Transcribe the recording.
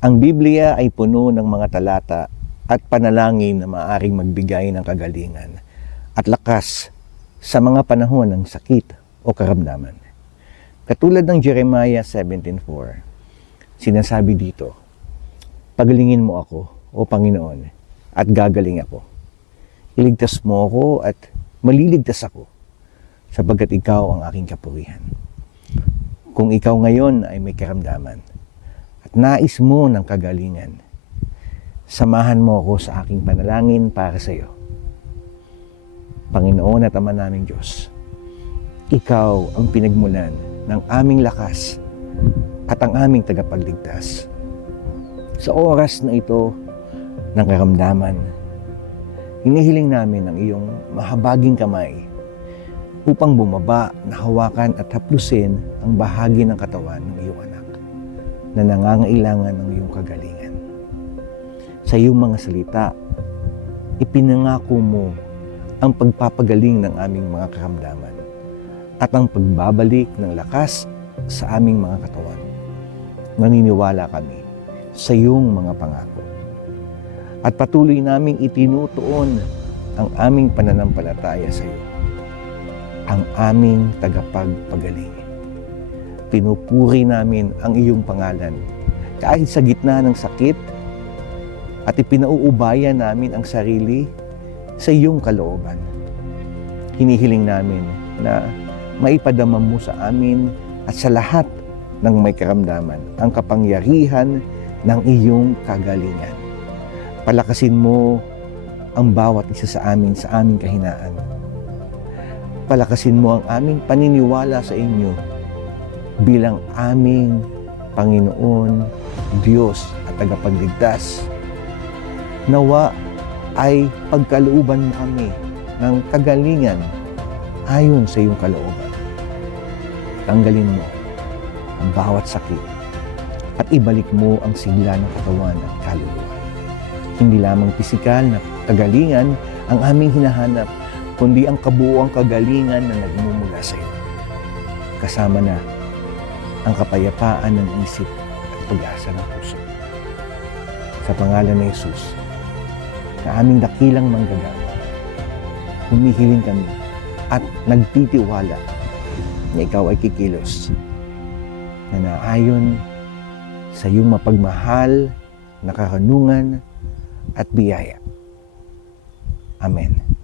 Ang Biblia ay puno ng mga talata at panalangin na maaring magbigay ng kagalingan at lakas sa mga panahon ng sakit o karamdaman. Katulad ng Jeremiah 17.4, sinasabi dito, Pagalingin mo ako, O Panginoon, at gagaling ako. Iligtas mo ako at maliligtas ako, sapagkat ikaw ang aking kapurihan. Kung ikaw ngayon ay may karamdaman, at nais mo ng kagalingan, samahan mo ako sa aking panalangin para sa iyo. Panginoon at Ama naming Diyos, Ikaw ang pinagmulan ng aming lakas at ang aming tagapagligtas. Sa oras na ito ng karamdaman, hinihiling namin ang iyong mahabaging kamay upang bumaba na hawakan at haplusin ang bahagi ng katawan ng iyong anak na nangangailangan ng iyong kagalingan. Sa iyong mga salita, ipinangako mo ang pagpapagaling ng aming mga karamdaman at ang pagbabalik ng lakas sa aming mga katawan. Naniniwala kami sa iyong mga pangako. At patuloy naming itinutuon ang aming pananampalataya sa iyo, ang aming tagapagpagaling. Pinupuri namin ang iyong pangalan kahit sa gitna ng sakit at ipinauubayan namin ang sarili sa iyong kalooban. Hinihiling namin na maipadama mo sa amin at sa lahat ng may karamdaman ang kapangyarihan ng iyong kagalingan. Palakasin mo ang bawat isa sa amin sa aming kahinaan. Palakasin mo ang aming paniniwala sa inyo bilang aming Panginoon, Diyos at tagapagligtas. Nawa ay pagkalooban mo kami ng kagalingan ayon sa iyong kalooban. Tanggalin mo ang bawat sakit at ibalik mo ang sigla ng katawan at kaluluwa. Hindi lamang pisikal na kagalingan ang aming hinahanap, kundi ang kabuuang kagalingan na nagmumula sa iyo. Kasama na ang kapayapaan ng isip at pag-asa ng puso. Sa pangalan ni Jesus, na aming dakilang manggagawa, humihiling kami at nagtitiwala na ikaw ay kikilos na naayon sa iyong mapagmahal na kahanungan at biyaya. Amen.